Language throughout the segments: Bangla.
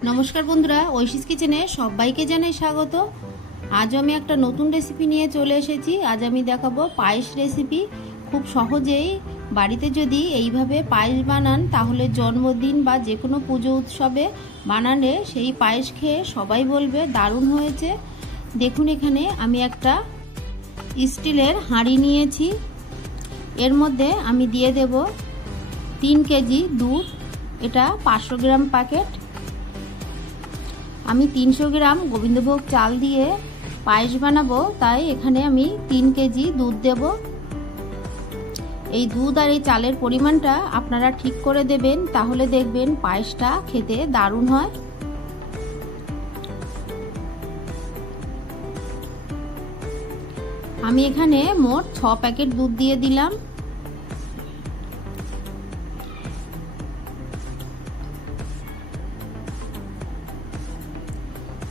नमस्कार बंधुरा ঐশীস किचेने सबाइके जानाई स्वागत। आज आमी एक नतून रेसिपि निये चले एसेछि। आज आमी देखाबो पायेस रेसिपि। खूब सहजेई बाड़ीते जदि एइभाবে पायेस बानान ताहले जन्मदिन बा जेकोनो पुजो उत्सवे बानाले सेई पायेस खेये सबाई बोलबे दारुण हयेছে। देखुन एखाने आमी एकटा स्टीलेर हाঁড়ি नियेछि। एर मध्य आमी दिये देब 3 केजी दूध। एटा 500 ग्राम पैकेट। आमी 300 ग्राम गोविंदभोग चाल दिए पायेस बानाबो, ताई एखाने आमी 3 केजी दूध देब। এই দুধ আর এই চালের পরিমাণটা আপনারা ঠিক করে দেবেন, তাহলে দেখবেন পায়েসটা খেতে দারুণ হয়। আমি এখানে মোট 6 প্যাকেট দুধ দিয়ে দিলাম।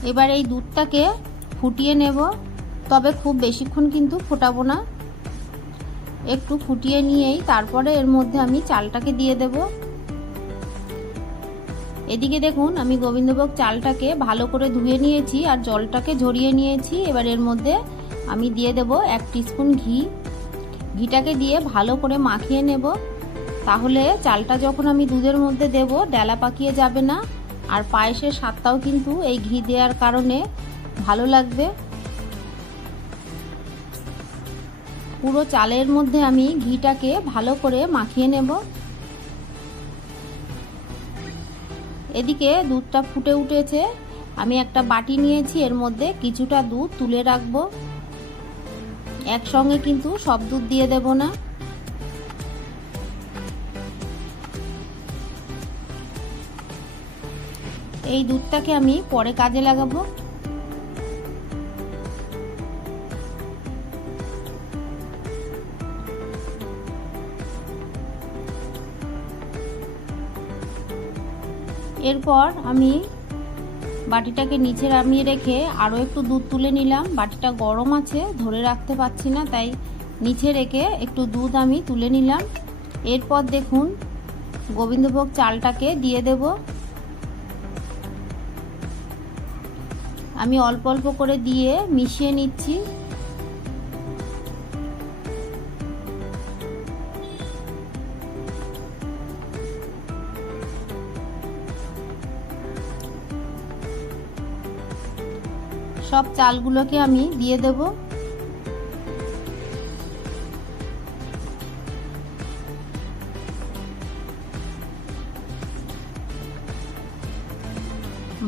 এবার এই দুধটাকে ফুটিয়ে নেব, তবে খুব বেশিক্ষণ কিন্তু ফোটাবো না। একটু ফুটিয়ে নিয়েই তারপরে এর মধ্যে আমি চালটাকে দিয়ে দেব। এদিকে দেখুন আমি গোবিন্দভোগ চালটাকে ভালো করে ধুয়ে নিয়েছি আর জলটাকে ঝরিয়ে নিয়েছি। এবার এর মধ্যে আমি দিয়ে দেব 1 টিস্পুন ঘি। ঘিটাকে দিয়ে ভালো করে মাখিয়ে নেব, তাহলে চালটা যখন আমি দুধের মধ্যে দেব ডালা পাকিয়ে যাবে না, আর পায়েসের স্বাদটাও কিন্তু এই ঘি দেওয়ার কারণে ভালো লাগবে। পুরো চালের মধ্যে আমি ঘিটাকে ভালো করে মাখিয়ে নেব। এদিকে দুধটা ফুটে উঠেছে। আমি একটা বাটি নিয়েছি, এর মধ্যে কিছুটা দুধ তুলে রাখবো। একসঙ্গে কিন্তু সব দুধ দিয়ে দেব না। এই দুধটাকে আমি পরে কাজে লাগাবো। এরপর আমি বাটিটাকে নিচে নামিয়ে রেখে আরো একটু দুধ তুলে নিলাম। বাটিটা গরম আছে, ধরে রাখতে পারছি না, তাই নিচে রেখে একটু দুধ আমি তুলে নিলাম। এরপর দেখুন গোবিন্দভোগ চালটাকে দিয়ে দেব। আমি অল্প অল্প করে দিয়ে মিশিয়ে নিচ্ছি। সব চালগুলোকে আমি দিয়ে দেব।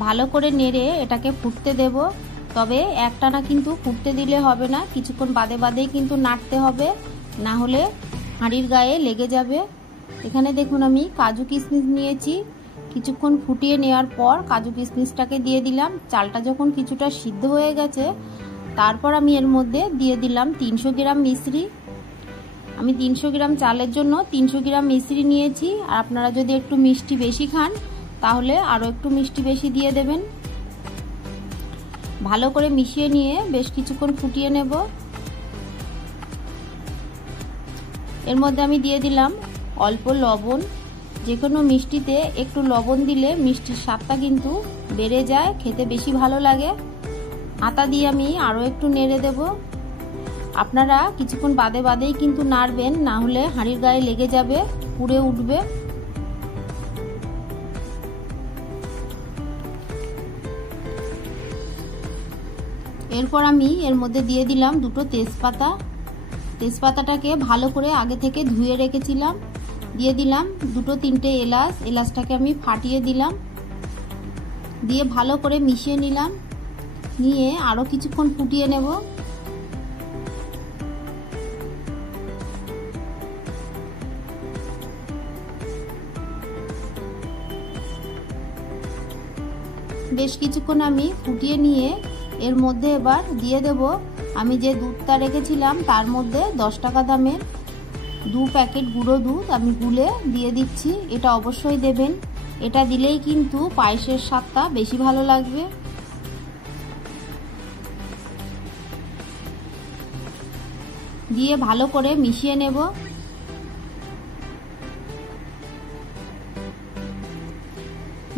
ভালো করে নেড়ে এটাকে ফুটতে দেব, তবে একটানা কিন্তু ফুটতে দিলে হবে না, কিছুক্ষণ বাদে বাদেই কিন্তু নাড়তে হবে, না হলে হাঁড়ির গায়ে লেগে যাবে। এখানে দেখুন আমি কাজু কিশমিশ নিয়েছি। কিছুক্ষণ ফুটিয়ে নেওয়ার পর কাজু কিশমিশটাকে দিয়ে দিলাম। চালটা যখন কিছুটা সিদ্ধ হয়ে গেছে তারপর আমি এর মধ্যে দিয়ে দিলাম 300 গ্রাম মিশ্রি। আমি 300 গ্রাম চালের জন্য 300 গ্রাম মিশ্রি নিয়েছি, আর আপনারা যদি একটু মিষ্টি বেশি খান তাহলে আরও একটু মিষ্টি বেশি দিয়ে দেবেন। ভালো করে মিশিয়ে নিয়ে বেশ কিছুক্ষণ ফুটিয়ে নেব। এর মধ্যে আমি দিয়ে দিলাম অল্প লবণ। যে কোনো মিষ্টিতে একটু লবণ দিলে মিষ্টির স্বাদটা কিন্তু বেড়ে যায়, খেতে বেশি ভালো লাগে। আটা দিয়ে আমি আরও একটু নেড়ে দেব। আপনারা কিছুক্ষণ বাদে বাদেই কিন্তু নাড়বেন, না হলে হাঁড়ির গায়ে লেগে যাবে, পুড়ে উঠবে। এরপর আমি এর মধ্যে দিয়ে দিলাম 2টো তেজপাতা। তেজপাতাটাকে ভালো করে আগে থেকে ধুয়ে রেখেছিলাম। দিয়ে দিলাম 2-3টে এলাচ। এলাচটাকে আমি ফাটিয়ে দিলাম, দিয়ে ভালো করে মিশিয়ে নিলাম। নিয়ে আরো কিছুক্ষণ ফুটিয়ে নেব। বেশ কিছুক্ষণ আমি ফুটিয়ে নিয়ে এর মধ্যে এবার দিয়ে দেব আমি যে দুধটা রেখেছিলাম তার মধ্যে 10 টাকা দামের 2 প্যাকেট গুঁড়ো দুধ আমি গুলে দিয়ে দিচ্ছি। এটা অবশ্যই দেবেন, এটা দিলেই কিন্তু পায়েসের স্বাদটা বেশি ভালো লাগবে। দিয়ে ভালো করে মিশিয়ে নেব।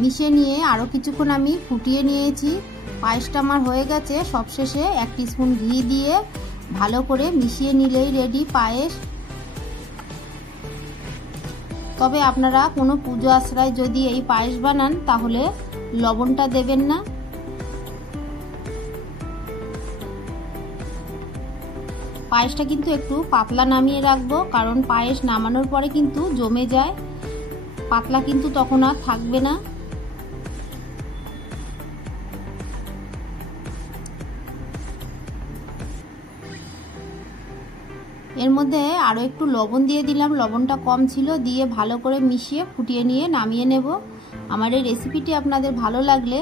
মিশিয়ে নিয়ে আরও কিছুক্ষণ আমি ফুটিয়ে নিয়েছি। পায়েসটা আমার হয়ে গেছে। সবশেষে 1 টিস্পুন ঘি দিয়ে ভালো করে মিশিয়ে নিলেই রেডি পায়েস। তবে আপনারা কোনো পুজো আশ্রয় যদি এই পায়েস বানান তাহলে লবণটা দেবেন না। পায়েসটা কিন্তু একটু পাতলা নামিয়ে রাখবো, কারণ পায়েস নামানোর পরে কিন্তু জমে যায়, পাতলা কিন্তু তখন আর থাকবে না। এর মধ্যে আরও একটু লবণ দিয়ে দিলাম, লবণটা কম ছিল, দিয়ে ভালো করে মিশিয়ে ফুটিয়ে নিয়ে নামিয়ে নেব। আমার এই রেসিপিটি আপনাদের ভালো লাগলে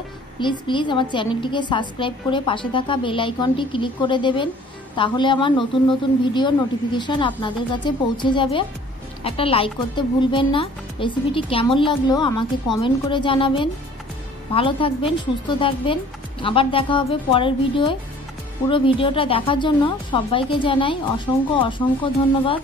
প্লিজ আমার চ্যানেলটিকে সাবস্ক্রাইব করে পাশে থাকা বেল আইকনটি ক্লিক করে দেবেন, তাহলে আমার নতুন ভিডিও নোটিফিকেশন আপনাদের কাছে পৌঁছে যাবে। একটা লাইক করতে ভুলবেন না। রেসিপিটি কেমন লাগলো আমাকে কমেন্ট করে জানাবেন। ভালো থাকবেন, সুস্থ থাকবেন। আবার দেখা হবে পরের ভিডিওয়। পুরো ভিডিওটা দেখার জন্য সবাইকে জানাই অসংখ্য ধন্যবাদ।